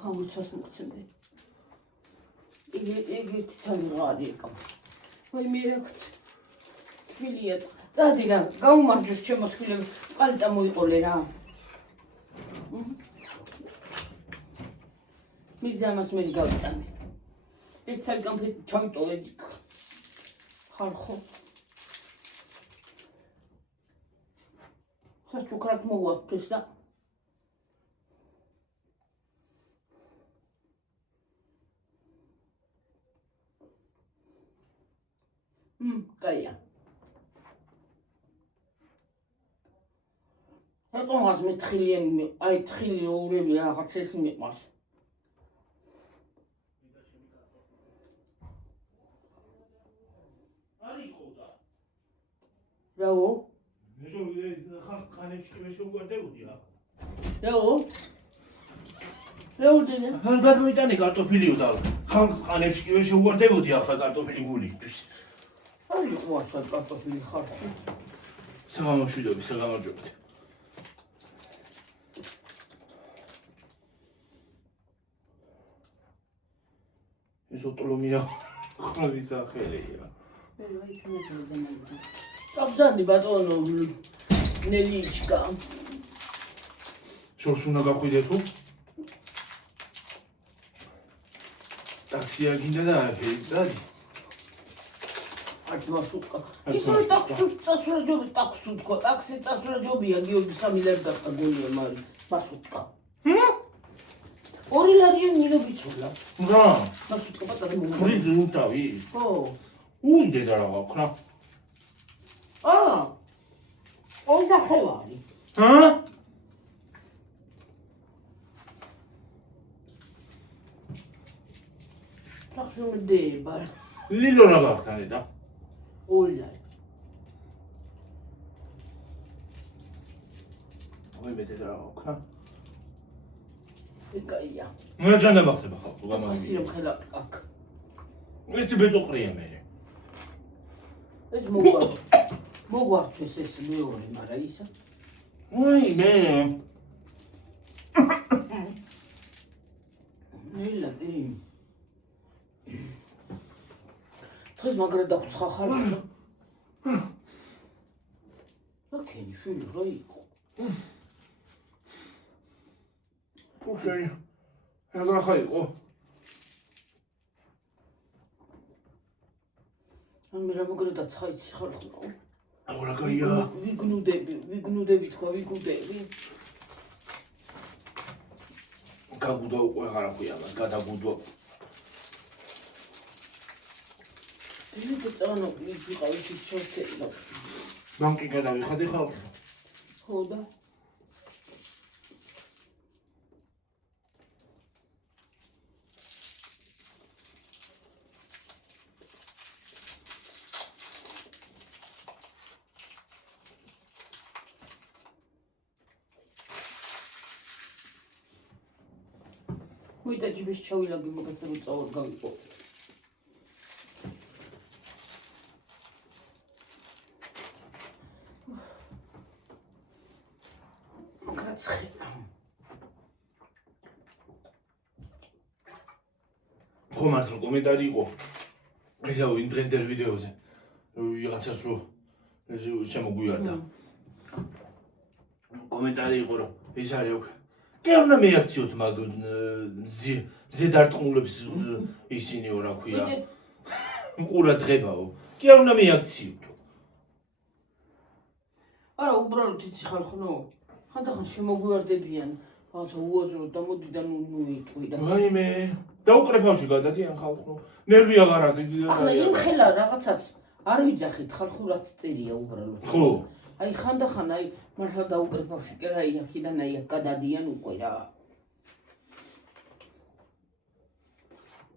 ხამურცას მოგცემდი. იგი ცალიღარი ეკა. ვაი მე რა ვქცე. თბილია წადი რა, გაუმარჯოს ჩემო თბილები, წყალი წამოიყოლე რა. მიდი ამას მე გავიტანე. ერთ საათი განფეთი ჩავიტოვე იქ. ხარ ხო? საჩუქრად მოვაქცეს და კაია. რატომ მე თხილიანი, აი თხილი ოურები რაღაც ეს მიყვარს. რაო? ხანებში მე შეგვარდებოდი რა. რაო? რაო დედა? ხან გადმოიტანე კარტოფილიო და ხანებში კი ვერ შეგვარდებოდი ახლა კარტოფილი გულისთვის. აი ყواسად კარტოფილი ხარხი. საგამოშვიდობი, საგამარჯობი. ეს ოტოლომია ხავის ახელია. აბდანი ბატონო ნელიჩკა. შორს უნდა გახვიდე თუ? ტაქსია გინდა და არაფერი. Ați marșutca. Isso e taxurajobi, taxutco. Taxi taxurajobia, Gheorghe Samilerga, Golie Mari. Marșutca. Ori la rie mi lobițula. Da. Marșutca, patare mu. Frizi nu tavi. Oh. Unde de la acra? Ah. Onda Hevari. Ha? Taxul de bar. Lilo la gafta da. Olay. Ой, მე და რა ეკაია. მე ჯანა ბახტება ხალხო გამარი. ასირო ხელა აქ. ეს ბეწოყრია მე. ეს მოგვართვის ეს მეორე, მაგრამ ისა. ой, მე. ნელა დი. დღეს მაგრა დაგვცხა ხალხი. ოკეი, შული რა იყო? ოკეი. რა ხა იყო? მე რა მაგრა დაცხა იცი ხალხი. რა გაია? ვიგნუდები თქვა, ვიგუდები. გაგუდო უკვე ხარა ხუია მას, გადაგუდო. Ты там вიყავი შორტელა. ბანკი გადავიხადე ხალხი. ხო და მოითა ჯიბეს ჩავილაგე მაგას რომ წავალ გავიყო. ხომართლ კომენტარი იყო ესა ინტრენდელ ვიდეოზე ვიღაცას რო შემოგვიარდა კომენტარი იყო რომ ეს არის უკვე კი არ უნდა მეაქციოთ მაგ ზედარტყმულებს ისინიო რა ქვია ყურა დღებაო კი არ უნდა მეაქციოთ არა უბრალოდ იცი ხალხო ხანდახან შემოგვიარდებიან რაღაცა უაზრო დამოდი და ნუ იტყვი და ვაიმე დაუკრეფავში გადადიან ხალხო ნერვი აღარ აქვს ახლა იმ ხელა რაღაცას არ ვიძახით ხალხო რაც წერია უბრალოდ ხო აი ხანდახან აი მართლა დაუკრეფავში კი რა აქედან აი გადადიან უკვე რა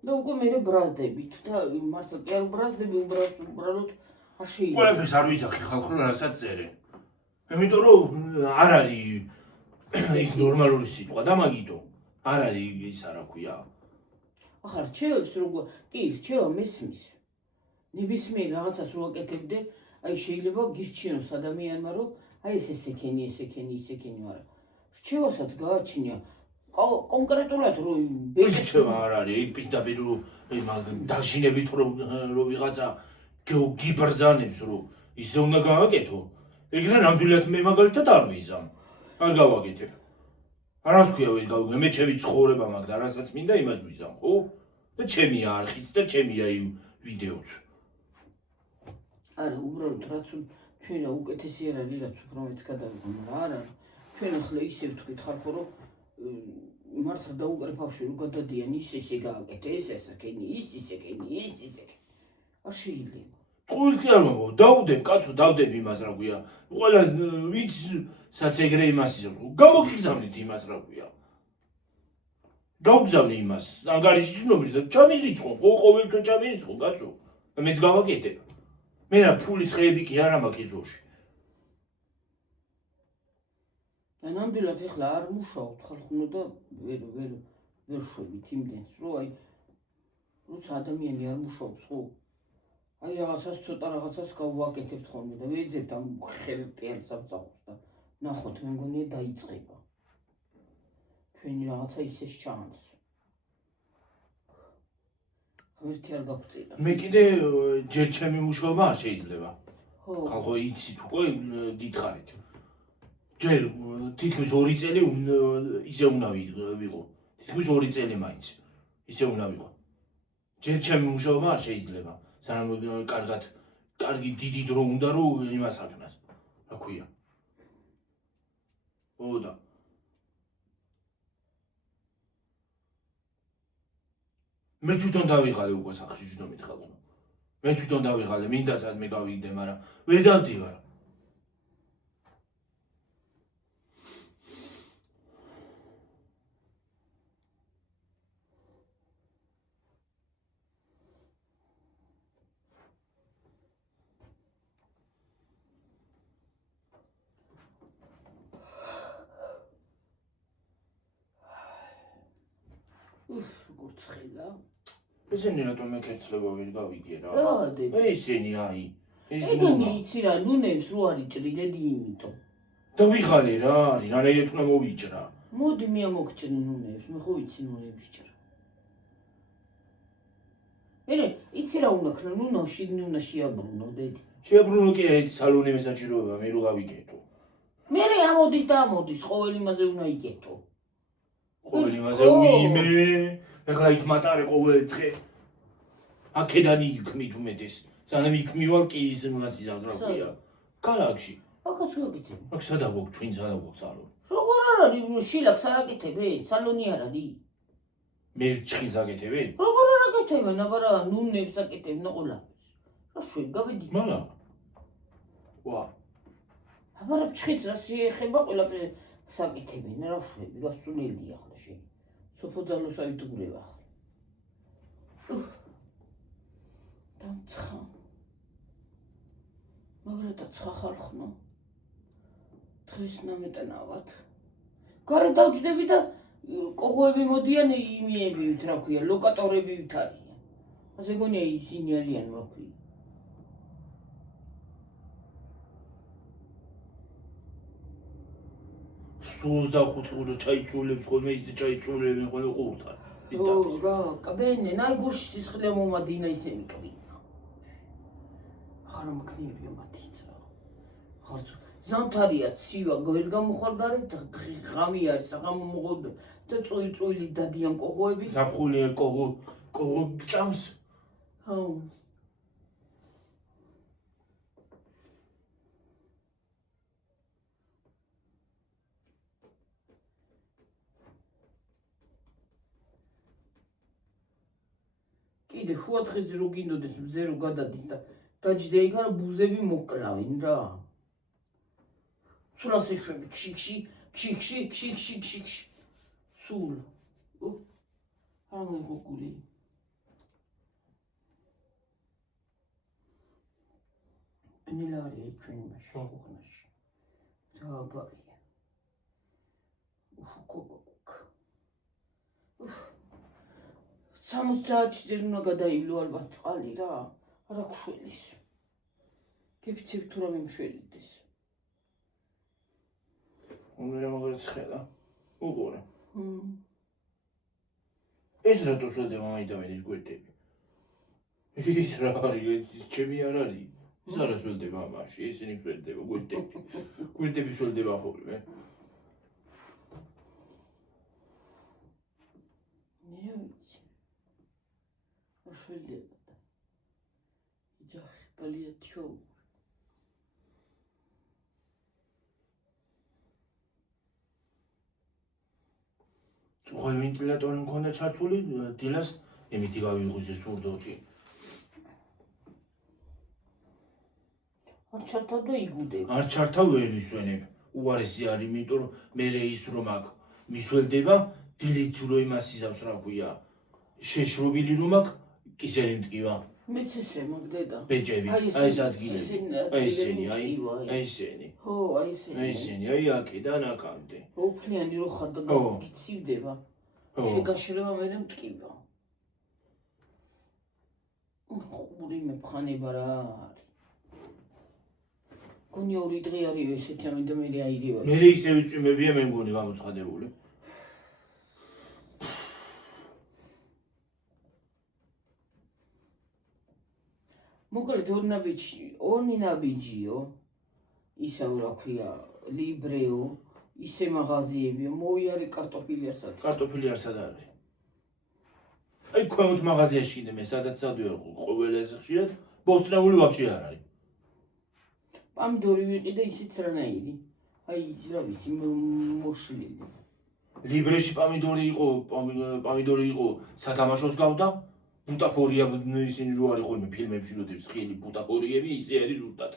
და უკვე მე ბრაზდებით და მართლა კი არ ბრაზდები უბრალოდ არ შეიძლება ყველაფერს არ ვიძახი ხალხო რასაც წერე იმიტომ რომ არ არის ის ნორმალური სიტყვა და მაგიტო არ არის ის რა ქვია ახლა რჩევებს როგორ კი რჩევა მესმის ნებისმიერ რაღაცას რო აკეთებდე აი შეიძლება გირჩიოს ადამიანმა რომ აი ეს ესექენი მაგრამ რჩევასაც გააჩნია კონკრეტულად რომ ბეჭევა არ არის, იქ პირდაპირ დაშინებით რომ ვიღაცა გიბრძანებს რომ ისე უნდა გავაკეთო. ეგრე ნამდვილად მე მაგალითად არ ვიზამ. არ გავაკეთებ. არას ქვია ვერ გავიგე, მე ჩემი ცხოვრება მაქვს და რასაც მინდა იმას ვიზამ, ხო? და ჩემი არხიც და ჩემია იმ ვიდეოც. არა, უბრალოდ რაც ჩვენა უკეთესი არ არის, რაც უფრო მეც გადავიღო, მაგრამ არა. ჩვენ ახლა ისე ვთქვით ხალხო, რომ მართლა დაუკრე ბავშვი რომ გადადიან ისე გააკეთე, ესაკენი, ისეკენი. არ შეიძლება. ყოველთვის არ მომო, დაუდებ კაცო, დავდებ იმას რა ქვია. ყველა ვისაც ეგრე იმას გამოგიგზავნით იმას რა ქვია. გავგზავნე იმას, ანგარიშის ცნობებს და ჩამირიცხო, ყოველთვის ჩამირიცხო, კაცო. და მეც გავაკეთებ. მე რა ფულის ხეები კი არ მაქვს ეზოში. და ნამდვილად ეხლა არ მუშაობთ ხალხო და ვერ შვებით იმდენს, რომ აი როცა ადამიანი არ მუშაობს, ხო? აი რაღაცას ცოტა რაღაცას გავაკეთებთ ხოლმე და ვეძებთ ამ ხერტიან სამსახურს და ნახოთ მე მგონია დაიწყება. ჩვენი რაღაცა ისე ჩანს. ღმერთი არ გაგვწირა. მე კიდე ჯერ ჩემი მუშაობა არ შეიძლება. ხო. ხალხო იცით უკვე დიდხარით. ჯერ თითქმის 2 წელი ისე უნდა ვიყო. თითქმის 2 წელი მაინც ისე უნდა ვიყო. ჯერ ჩემი მუშაობა არ შეიძლება. სანამ კარგი დიდი დრო უნდა რომ იმას აკნას. რა ქვია? ოდა. მე თვითონ დავიღალე უკვე სახში ჯდომით ხალხო. მე თვითონ დავიღალე, მინდა სადმე გავიგდე, მაგრამ ვერ დავდივარ. როგორც ხედა. ესენი რატომ მეკერცლება ვერ გავიგე რა. რა ესენი აი. ეგენი იცი რა, ნუნებს რო არის ჭრილები იმიტომ. და ვიღალე რა არის, რანაირად უნდა მოვიჭრა. მოდი მე მოგჭრ ნუნებს, მე ხო ვიცი ნუნების ჭრა. მე იცი რა უნდა ქნა, ნუნაში ნუნა შეაბრუნო დედი. შეაბრუნო კი ეს სალონი მესაჭიროება, მე რო გავიკეთო. მე ამოდის და ამოდის, ყოველ იმაზე უნდა იკეთო. ყოველ იმაზე ვიმე, ეხლა იქ მატარე ყოველ დღე. აქედან იქმით უმეტეს. სანამ იქ მივალ კი ის მას იზავთ რა ქვია. კალაკში. აკაც გაკეთებ. აქ სადა გვაქვს ჩვენ სადა გვაქვს სალონი. როგორ არ არის შილაკს არ აკეთებ, სალონი არ არის. მე ჭხინს აკეთებ? როგორ არ აკეთებენ, აბარა ნუნებს აკეთებენ ყოლა. რა შვენ გავიდი. მამა. ვა. აბარა ჭხინს რა შეეხება ყველაფერს საკეთებენ, რა შვები გასწუნელდი ახლა შენ. სოფოძალოს აიდუგრევა ახლა. დამცხა. მაგრათა ცხა ხალხნო. დღეს ნამეტანავად. გარე დავჯდები და კოღოები მოდიან იმიებივით, რა ქვია, ლოკატორებივით არიან. ასე გონია ისინი არიან, რა ქვია. სულს და ხუთი ჩაიწულებს ხოლმე ის ჩაიწულებენ ხოლმე ყურთან. რა, კაბენე, ნაი გულში სისხლი მომადინა ისინი კვინა. ახლა მაგნიერია მათიცა. ხარც ზამთარია ცივა ვერ გამოხვალ გარეთ ღამი არის საღამო მოღოდ და წოიწოილი დადიან კოღოები. ზაფხულია კოღო ჭამს. ხო. კიდე შუა დღეზე რო გინდოდეს მზე რო გადადის და დაჯდა იქ არა ბუზები მოკლავენ რა. სულ ასე შვები ქში. სულ. არ მოგული. ბნელარია ჩვენი მაშინ ხუხნაში. ზაბარია. უხუკობაკ. 60 წელი უნდა გადაილო ალბათ წყალი რა. არა გშველის. გეფიცებ თუ რამე მშველიდეს. უნდა მაგაც ხედა. უყურე. ეს რატო სველდება მაინდამენის გვერდები? ის რა არის, ეს ჩემი არ არის. ის არა სველდება ამაში, ესენი სველდება გვერდები. გვერდები სველდება ხოლმე. მე რა ვიცი. სველდება და იძახი პალიატიო. წუხალ ვენტილატორი მქონდა ჩართული, დილას იმითი გავიღუზე სურდოთი. არ ჩართავ და იგუდებ. არ ჩართავ ვერ ვისვენებ. უარესი არის, იმიტომ რომ მე ის რომ აქ მისველდება, დილით რო იმას იზავს რა ქვია. შეშრობილი რომ აქ კისერი მტკივა. მეც ესე მაგ დედა. ბეჭები, აი ეს ადგილები. აი ესენი, აი ესენი. ხო, აი ესენი. აი ესენი, აი აქედან აქამდე. ოფლიანი რო ხარ და გიცივდება. შეგაშრება მერე მტკივა. ყური მეფხანება რა არის. გონი ორი დღე არის ესეთი ამიტომ მე აიგევა. მე ისე ვიწვიმებია მე მგონი გამოცხადებული. მოკლედ ორნი ნაბიჯიო, ისევ რა ქვია, ლიბრეო, ისე მაღაზიებიო, მოიარე კარტოფილი არსად. კარტოფილი არსად არის. აი ქვემოთ მაღაზიაში მე სადაც სადვარ ყოველას ხშირად, ბოსტნეული ვაფშე არ არის. პამიდორი ვიყიდე ისიც რანაირი. აი რა ვიცი მოშლილი. ლიბრეში პამიდორი იყო სათამაშოს გავდა. ბუტაფორია ისინი რო არის ხოლმე ფილმებში როდესაც ხილი ბუტაფორიები ისე არის ზუსტად.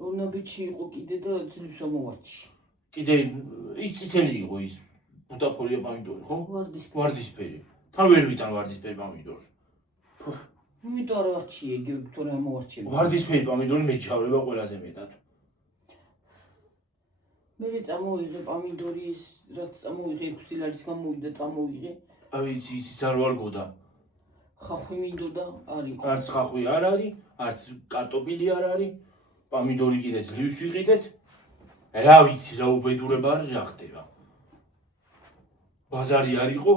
ორნაბიჯი იყო კიდე და ძლივს ამოვარჩი. კიდე ის წითელი იყო ის ბუტაფორია პამიდორი, ხო? ვარდისფერი. თან ვერ ვიტან ვარდისფერი პამიდორს. იმიტომ არ ვარჩიე იგივე თორე ამოვარჩიე. ვარდისფერი პამიდორი მეჩავრება ყველაზე მეტად. მე წამოვიღე პამიდორის, რაც წამოვიღე 6 ლარის გამოვიდა წამოვიღე. აი ის არ ვარგოდა. ხახვი მინდოდა არის. არც ხახვი არ არის, არც კარტოფილი არ არის. პამიდორი კიდე ძლივს ვიყიდეთ. რა ვიცი რა უბედურება არის რა ხდება. ბაზარი არ იყო?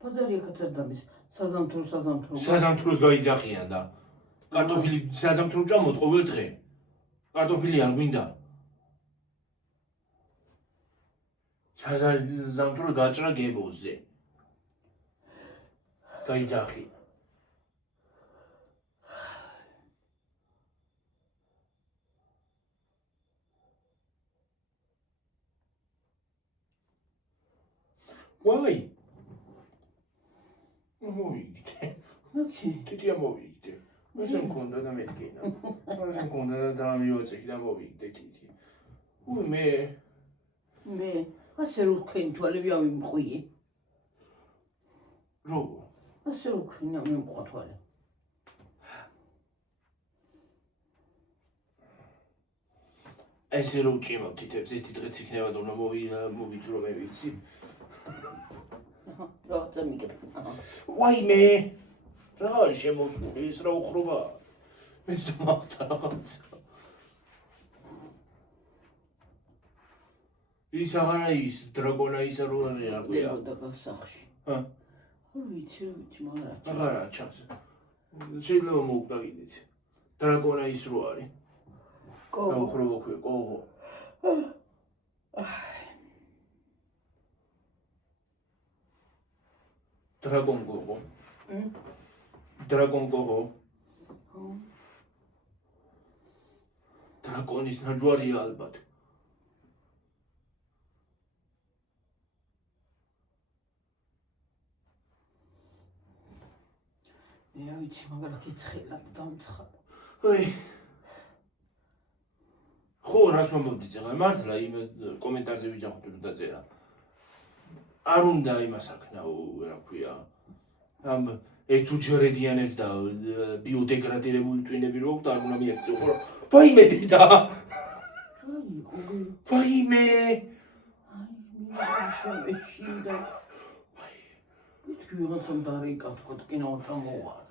ბაზარი აქაც არ დადის. საზამთრო. საზამთროს გაიძახიან და კარტოფილი საზამთრო ჭამოთ ყოველ დღე. კარტოფილი არ გვინდა. საზამთრო გაჭრა გებოზე. გაიძახი. ვაი. მოვიგდე. თითი ამოვიგდე. მე მქონდა და მეთქინა. მე მქონდა და დამივაწექი და მოვიგდე თითი. მე ასე რო ვქენი თვალები ავიმყვიე. როგორ? ასე რო ვქენი ამემყვა თვალე. ესე რო ვჭიმავ თითებს, ერთი დღეც იქნება და უნდა მოვიწრო მე ვიცი. რაღაცა მიგებ. ვაიმე! რა არის შემოსული, ეს რა უხრობა? მეც დამახტა რაღაცა. ის აღარა ის დრაგონა ისა რო არის რა ქვია. დებოდა სახში. ჰა. ვიცი, მაგრამ აღარა ჩანს. შეიძლება მოვკდა კიდეც. დრაგონა ის რო არის. კოღო. უხრობა ქვია, კოღო. დრაგონ კოღო. დრაგონ კოღო. დრაკონის ნაჯვარია ალბათ. მე რა ვიცი, მაგრამ კიცხელად დამცხადა. აი. ხო, რას ვამბობდი წეგა, მართლა იმ კომენტარზე ვიძახოთ რომ დაწერა. არ უნდა იმას აქნაო, რა ქვია. ამ ეთუჯერედიანებს და ბიოდეგრადირებული ტვინები რო აქვს, არ უნდა მიექცეო, ხო? ვაიმე დედა. ვაიმე. აი, შინდა. ვიღაცამ დარეკა თქო ტკინა წამოვარ.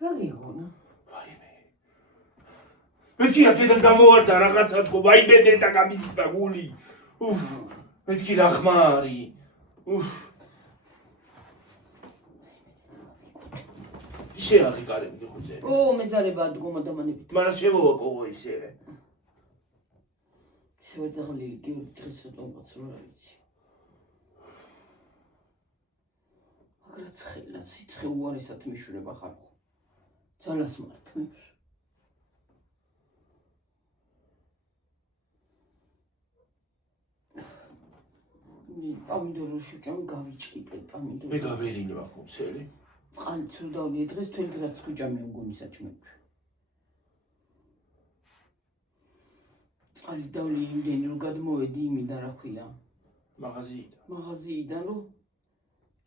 რა გიგონა? ვაიმე. მეთქი აქედან გამოვარდა რაღაცა თქო, ვაიბედე და გამიზდა გული. მეთქი რა ხმა არის. შეაღი კარები გიხოძე. მეზარება ადგომა დამანებით. მაგრამ შევოვაკო ისე. შევედაღლი გიური დღეს რატომღაც რა ვიცი. მაგრამ ცხელა სიცხე უარესად მიშურება ხალხო. ძალას მართმევს. პამიდორო შუჭამ გავიჭყიდე პამიდორო. მე გავერინე მაქვს მოცელი. წყალი ცუდავია დღეს თველი დღეც ხუჭა მე მგონი საჭმელში. წყალი დავლი იმდენი რომ გადმოვედი იმიდან რა ქვია. მაღაზიიდან რომ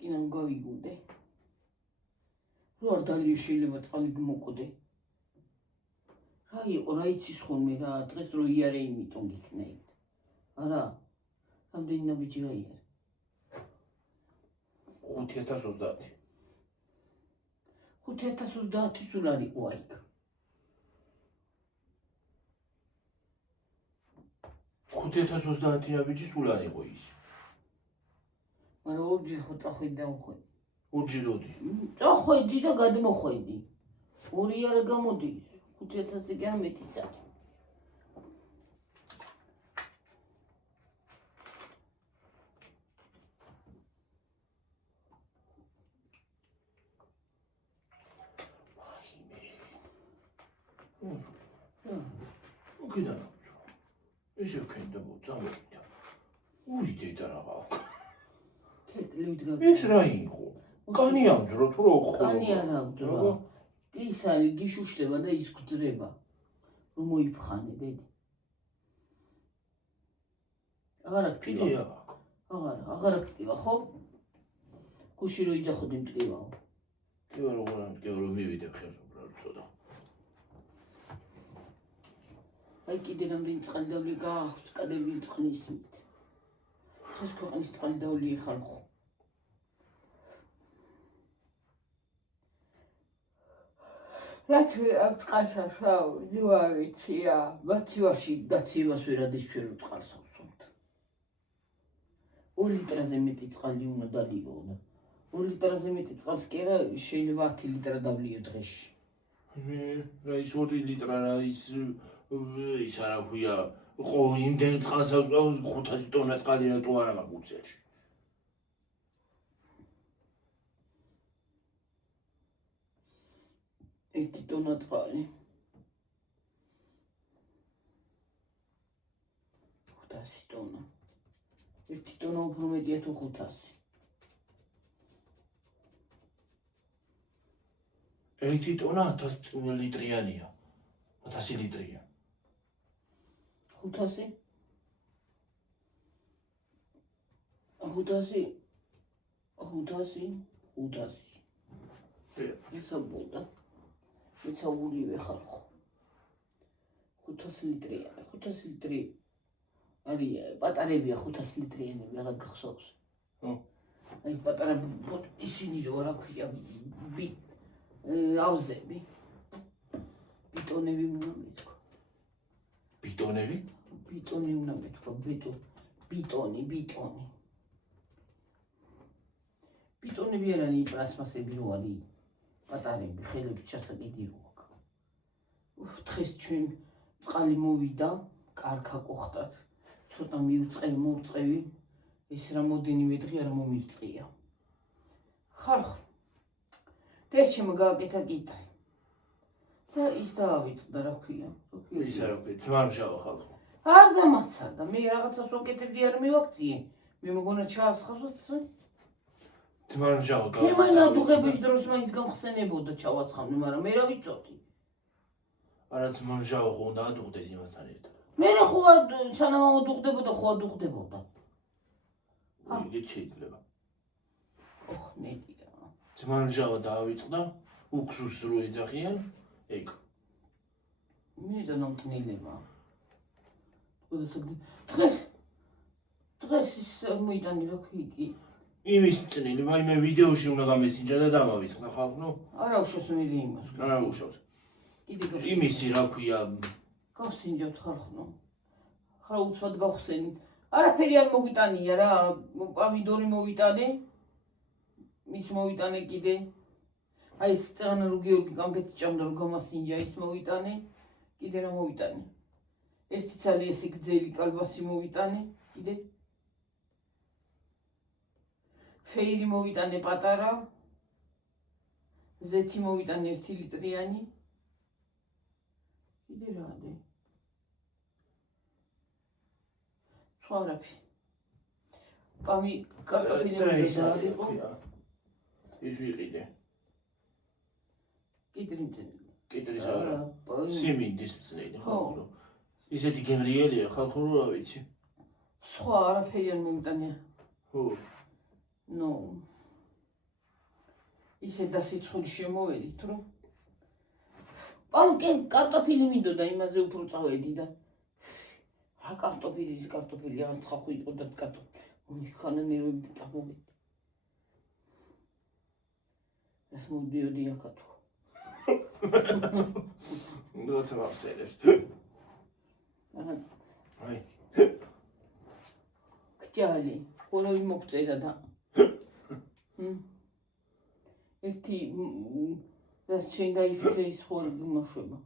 კინამ გავიგულდე. რო არ დალიო შეიძლება წყალი გმოყოდე. რა იყო რა იცის ხოლმე რა დღეს რო იარე იმიტომ გიქნები. არა რამდენი ნაბიჯი აიარე. 5030. 5030 სულ არ იყო აიქ. 5030 ნაბიჯი სულ არ იყო ის. მაგრამ ორჯერ ხო წახვედი და უხვედი. ორჯერ როდი? წახვედი და გადმოხვედი. ორი არ გამოდი. 5000-ზე კი არ მეტიც არის. უკიდან ესე ვქენდა მოწამოვიდა. ურიდე და რა გაქვს. კეთილივით ეს რა იყო? კანი ამძრო თუ რა ხო? კანი არ ამძრო. ის არის გიშუშლება და ის გძრება. რომ მოიფხანე დედი. აღარა კიდე აქვს. აღარა გტკივა ხო? გუში რო იძახოდი მტკივაო. ტკივა როგორ არ მტკივა რომ მივიდე ხერს უბრალოდ წოდა. აი კიდე რამდენი წყალი დავლი გააქვს, კადები წყლის. ეს ქვეყნის წყალი დავლი ხალხო. რაც ამ წყალსაშავ, ნუ ვიცია, მაცივაში გაციებას ვერადის ჩვენ რო წყალს ავსვამთ. 2 ლიტრაზე მეტი წყალი უნდა დალიო. 2 ლიტრაზე მეტი წყალს კი არა, შეიძლება 10 ლიტრა დავლიო დღეში. რა ის 2 ლიტრა რა ის არა ქვია, ხო იმდენ წყალს ავსვამ 500 ტონა წყალი თუ არა მაგუცელში. ერთი ტონა წყალი 500 ტონა. ერთი ტონა უფრო მეტია თუ 500. ერთი ტონა 1000 ლიტრიანია. 1000 ლიტრია. 500? 500. ესა ბოდა. ეცა ურივე ხალხო. 500 ლიტრია. 500 ლიტრი არის პატარებია 500 ლიტრიანები აღარ გახსოვს. აი პატარა ისინი რო რა ქვია ავზები. ბიტონები უნდა მეთქვა. ბიტონები? ბიტონი უნდა მეთქვა, ბიტონი. ბიტონები არ არის პლასმასები რო არის. პატარები, ხელები ჩასაკიდი რო აქვს. დღეს ჩვენ წყალი მოვიდა, კარგა ყოხტად. ცოტა მოვწყევი. ეს რამოდენიმე დღე არ მომირწყია. ხალხო. ეს ჩემო გააკეთა კიტრი. და ის დაავიწყდა რა ქვია. ის რა ქვია, ძმარმჟავა ხალხო. არ გამაცარდა, მე რაღაცას ვაკეთებდი არ მივაქციე. მე მგონა ჩაასხავთ. ძმარმჟავა გააკეთა. მე ნადუღების დროს მაინც გამხსენებოდა ჩავასხამდი, მაგრამ მე რა ვიცოდი. არა ძმარმჟავა ხო უნდა ადუღდეს იმასთან ერთად. მე ხო სანამ ამოდუღდებოდა, ხო ადუღდებოდა. იგივე შეიძლება. ნეტი რა. ძმარმჟავა დაავიწყდა, უქსუსს რო ეძახიან. ეგ. მიზა ნამტნილება. დღეს ის მოიტანი რა ქვია. იმის წნილი, მე ვიდეოში უნდა გამესინჯა და დამავიწყდა ხალხო. არა უშავს მე იმას. არა უშავს. იმისი რა ქვია, გავსინჯავთ ხალხო. ხა უცბად გავხსენით. არაფერი არ მოგვიტანია რა, პამიდორი მოვიტანე. ის მოვიტანე კიდე. აი ეს წეღანა რო გიორგი კამფეთი ჭამდა რო გამასინჯა ის მოვიტანე. კიდე რა მოვიტანე. ერთი ცალი ესე გძელი კალბასი მოვიტანე, კიდე. ფეირი მოვიტანე პატარა. ზეთი მოვიტანე 1 ლიტრიანი. კიდე რა ade. სხვა არაფერი. პამი კარტოფილი მოვიტანე. ის ვიყიდე. კიტრის არა. სიმინდის მწნელი ხალხო. ისეთი გემრიელია ხალხო რა ვიცი. სხვა არაფერი არ მომიტანია. ხო. ნო. ისე დასიცხული შემოვედით რომ პანკენ კარტოფილი მინდოდა იმაზე უფრო წავედი და რა კარტოფილი არ ცხახო იყო და კარტოფილი ხანა ნერვები წამოვედი. ეს მოდიოდი აკათო. ნუცა მახსენებს. აი. ქჭალი, ხოლმე მოგწერა და ერთი რაც შენ გაიფიქრე ის ხოლმე მოშვება.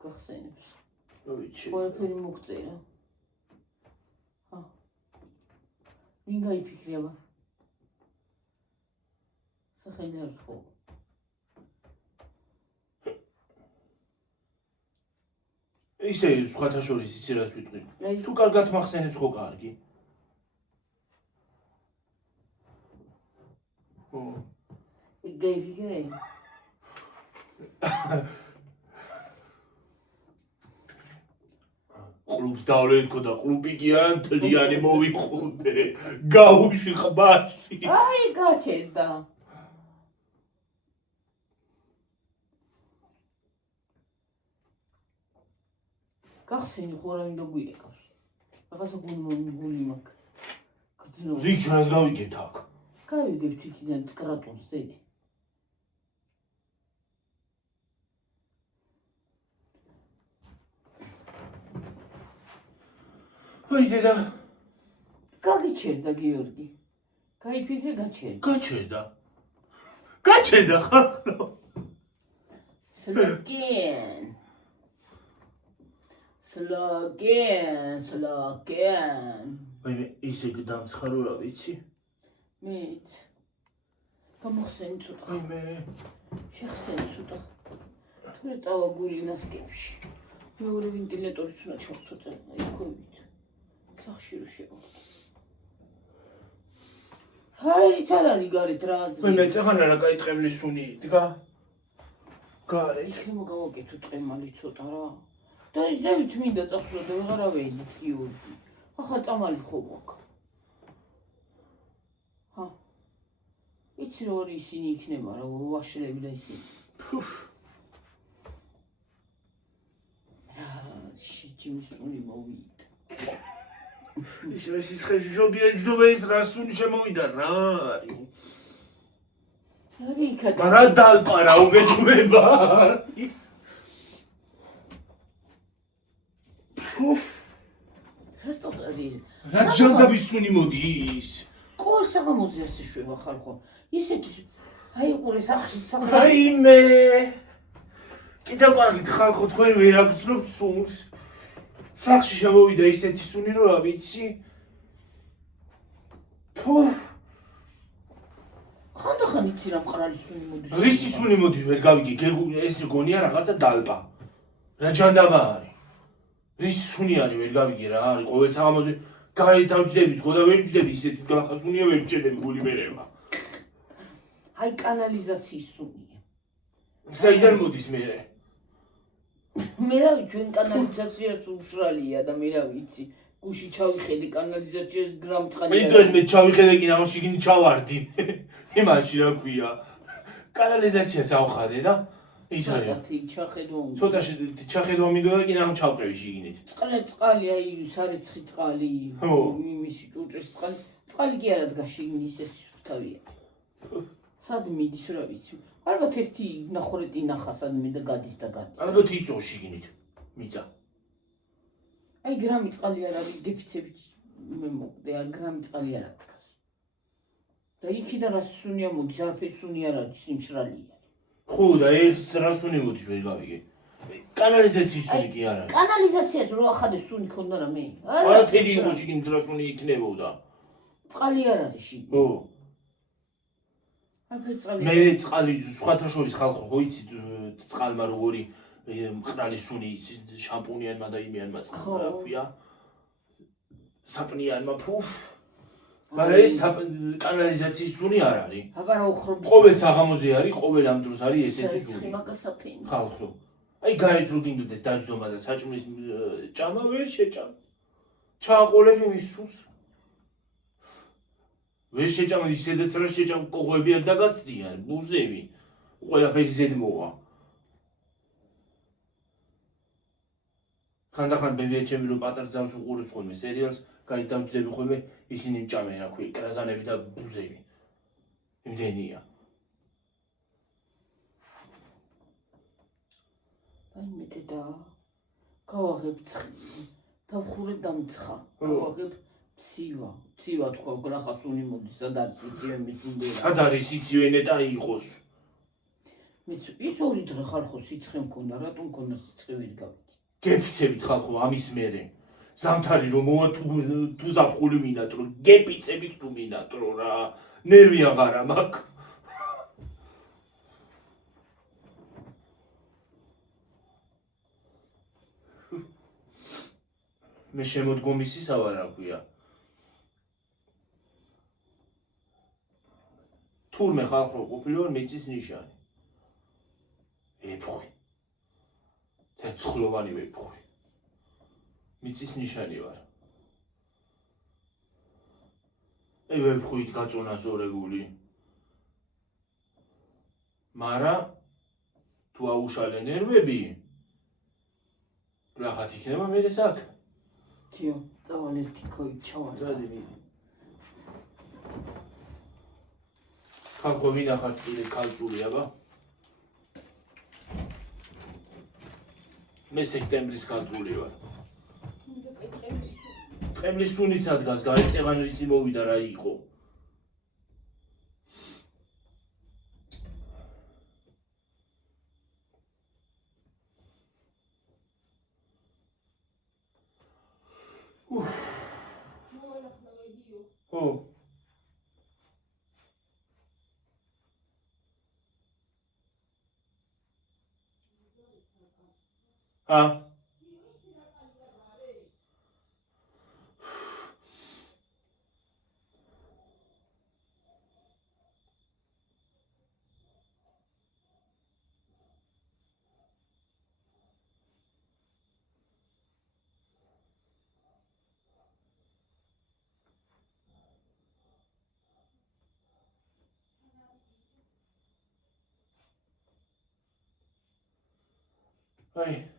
გახსენებს. ვიცი. ყველაფერი მოგწერა. ჰა. ვინ გაიფიქრება? სახელი არ ხო. ისე სხვათა შორის იცი რას ვიტყვი. თუ კარგად მახსენებს ხო კარგი. ო. გაიფიქრე. კლუბს დავლეთქო და კლუბი კი ან თლიანი მოვიხუნდე. გაუში ხბაში. აი გაჩერდა. გახსენი ხო რა მინდა გვირეკავს. რაღაცა გული მაქვს. გძნო. ზიქ რას გავიგებთ აქ? გავიგებთ იქიდან კრატონს დედი. აი დედა. გაგიჩერდა გიორგი. გაიფიქრე გაჩერდა. გაჩერდა ხალხო. Slogan. აი მე ისე დამცხარო რა ვიცი? მეც. გამოხსენი ცოტა. აი მე შეხსენი ცოტა. თორე წავა გულინასკებში. მეორე ვენტილატორიც უნდა ჩავხსო აი ქოვით. სახში რო შევა. ჰაი არ არის გარეთ რა აზრი. აი მე წახანა რა კაი ტყემლის სუნი იდგა. გარეთ. იქნე მოგავაკეთო ტყემალი ცოტა რა. და ისევით მინდა წახსოვდა ვეღარა ვეიდით გიორგი. ახლა წამალი ხო მაქვს. ჰა. იცი რა არის ისინი იქნება რა ვაშლები და ისინი. რა შეჭიმის სუნი მოვიდა. ის ხეჟობია ჯდობა ის რა სუნი შემოვიდა რა არის. არის იქა და რა დალპარა უგეჯმება. რას ტოყადის? რა ჟანდაბის სუნი მოდის? კოლ საღამოზე ასე შვება ხალხო. ისეთი აი ყურე სახში აი მე კიდევ კარგით ხალხო თქვენ ვერ აგრძნობთ სუნს. სახში შემოვიდა ისეთი სუნი რომ რა ვიცი. ხანდახან იცი რა მყრალი სუნი მოდის. რისი სუნი მოდის ვერ გავიგე ეს გონია რაღაცა დალპა. რა ჟანდაბა არის? რის სუნი არის ვერ გავიგე რა არის ყოველ საღამოზე გაითავჯდებით ხო და ვერ ვჯდები ისეთი გლახა სუნია ვერ ვჭედები გული მერევა. აი კანალიზაციის სუნია. საიდან მოდის მერე? მე რა ვიცი ჩვენ კანალიზაციას უშრალია და მე რა ვიცი გუში ჩავიხედე კანალიზაციას გრამ წყალი. მიდრეს მე ჩავიხედე კი ნახო შიგნით ჩავარდი. იმაში რა ქვია. კანალიზაციას ავხადე და ის არის. ცოტა ჩახედვა მინდოდა და კი ნახო ჩავყევი შიგნით. წყალი აი სარეცხი წყალი იმისი ჭუჭის წყალი კი არა დგა შიგნით ეს თავია. სად მიდის რა ვიცი. ალბათ ერთი ნახორეტი ნახასადმე და გადის და გადის. ალბათ იწო შიგნით. მიწა. აი გრამი წყალი არ არის დეფიციტი მე მოვდე, გრამი წყალი არ დგას. და იქიდან რა სუნია მოდის, არაფერი სუნი არ არის, სიმშრალეა. ხო და ეს რას უნი მოდის ვერ გავიგე. კანალიზაციის სუნი კი არ არის. კანალიზაციას რო ახადეს სუნი ქონდა რა მე. არაფერი იყო შიგნით რას უნი იქნებოდა. წყალი არ არის შიგნით. ხო. არაფერი წყალი. მე წყალი სხვათა შორის ხალხო ხო იცით წყალმა როგორი მყრალი სუნი იცით შამპუნიანმა და იმიანმა წყალმა რა ქვია. საპნიანმა ფუფ. მაგრამ ეს კანალიზაციის სუნი არ არის. აბა რა უხრობი. ყოველ საღამოზე არის, ყოველ ამ დროს არის ესეთი სუნი. ცხიმაკასაფენი. ხალხო. აი გაეთ რო გინდოდეს დაჯდომა და საჭმლის ჭამა ვერ შეჭამ. ჩააყოლები მის სულს. ვერ შეჭამ ისედაც რა შეჭამ კოღოები არ დაგაცდიან, ბუზები. ყველაფერი ზედ მოვა. ხანდახან ბებია ჩემი რო პატარ ძამს უყურებს ხოლმე სერიალს, გაით დავჯდები ხოლმე ისინი მჭამენ რა ქვია, კრაზანები და ბუზები. იმდენია. აი მე დედა გავაღებ ცხი დავხურე დამცხა გავაღებ ცივა თქვა გრახას უნი მოდის სად არის იცივე მიწუნდა სად არის იცივე ნეტა იყოს მეც ის ორი დღე ხალხო სიცხე მქონდა რატომ მქონდა სიცხე ვერ გავიგე გეფიცებით ხალხო ამის მერე ზამთარი რომ მოვა თუ ზაფხული მინატრო გეფიცებით თუ მინატრო რა ნერვი აღარა მაქვს მე შემოდგომის ისავა რა ქვია თურმე ხალხო ყოფილიყო მიწის ნიშანი ეფხვი ცეცხლოვანი ვეფხვი მიწის ნიშანი ვარ ვეფხვით გაწონასწორებული მარა თუ აუშალე ნერვები გლახათ იქნება მე საქმე თიო წავალ ერთი ქოი ჩავარ დადი მიდი ხალხო ვინახათ კიდე ქალწული აბა მე სექტემბრის ქალწული ვარ ყემლის სუნიც ადგას გაიწევან რიცი მოვიდა რა იყო ო ა აი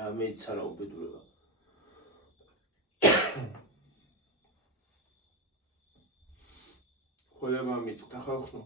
რა მეც არა უბედურება. ხოლე მამით დახალხნო.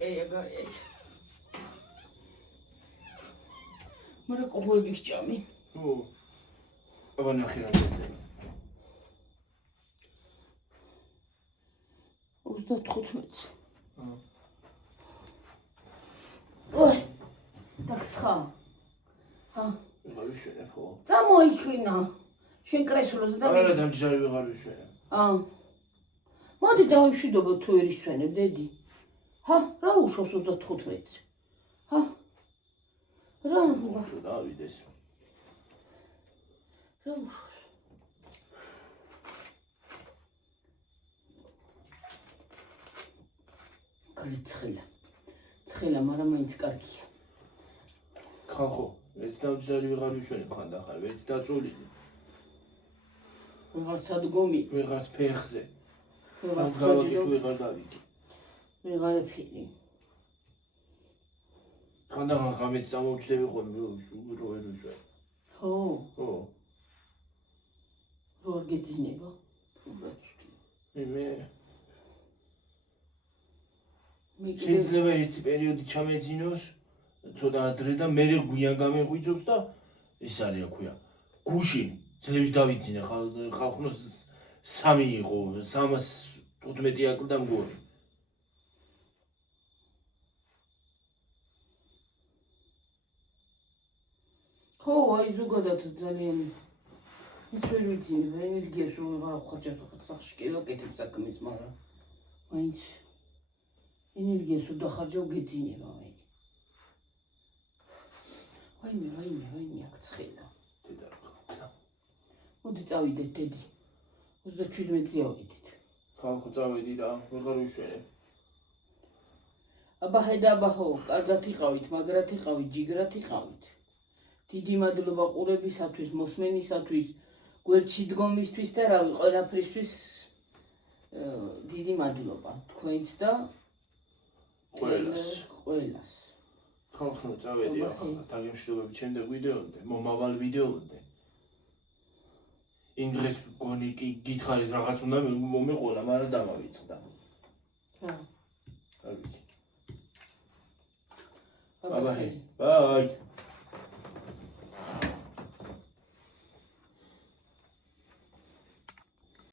Egare. Mara qohol bikjami. აბა ნახე რა გეძება. 35. ოი, დაგცხა. ვიღარ ვიშვენებ ხო? წამოიქინა. შენ კრესულოზე და არა დამჯარი ვიღარ ვიშვენებ. მოდი დავიმშვიდობო თუ ვერ ისვენებ, დედი. რა უშავს 35-ს? რა დავიდეს. რა უშავს? კარი ცხელა, მაგრამ მაინც კარგია. ხალხო, ეს დამჯარი ვიღარ ვიშვენებ ხანდახარ, ვეც დაწოლილი. ვიღარ სადგომი, ვიღარ ფეხზე. ვიღარ გავაკეთე ვიღარ დავიკი. ვიღარ ფირი. ხანდახარ ხამეც წამოვჩდები ხოლმე რო ვერ ვიშვენებ. ხო, რო არ გეძინება? მე შეიძლება ერთი პერიოდი ჩამეძინოს, ცოტა ადრე და მე გვიან გამეღვიძოს და ის არის რა ქვია. გუშინ ძლებს დავიძინე ხალხნოს 3 იყო, 315 აკლდა მგონი. ხო, აი ზოგადად ძალიან ის ვერ ვიცინებ, ენერგიას რომ ვიღარ ხარჯავს სახში კი ვაკეთებ საქმეს, მაგრამ მაინც ენერგიას რომ დახარჯავ გეძინება მე. ვაიმე, აქ ცხელა. მოდი წავიდეთ, დედი. 37 წია ვიდით. ხალხო წავედი რა, ვიღარ ვიშვენებ. აბაჰო, კარგად იყავით, მაგრად იყავით, ჯიგრად იყავით. დიდი მადლობა ყურებისათვის, მოსმენისათვის, გვერდში დგომისთვის და რავი, ყველაფრისთვის დიდი მადლობა თქვენს და ყველას. ხალხო წავედი ახლა, დაგემშვიდობებით შემდეგ ვიდეონდე, მომავალ ვიდეონდე. იმ დღეს გონი კი გითხარით რაღაც უნდა მომეყოლა, მაგრამ დამავიწყდა. არ ვიცი. აბაჰე, ბაი.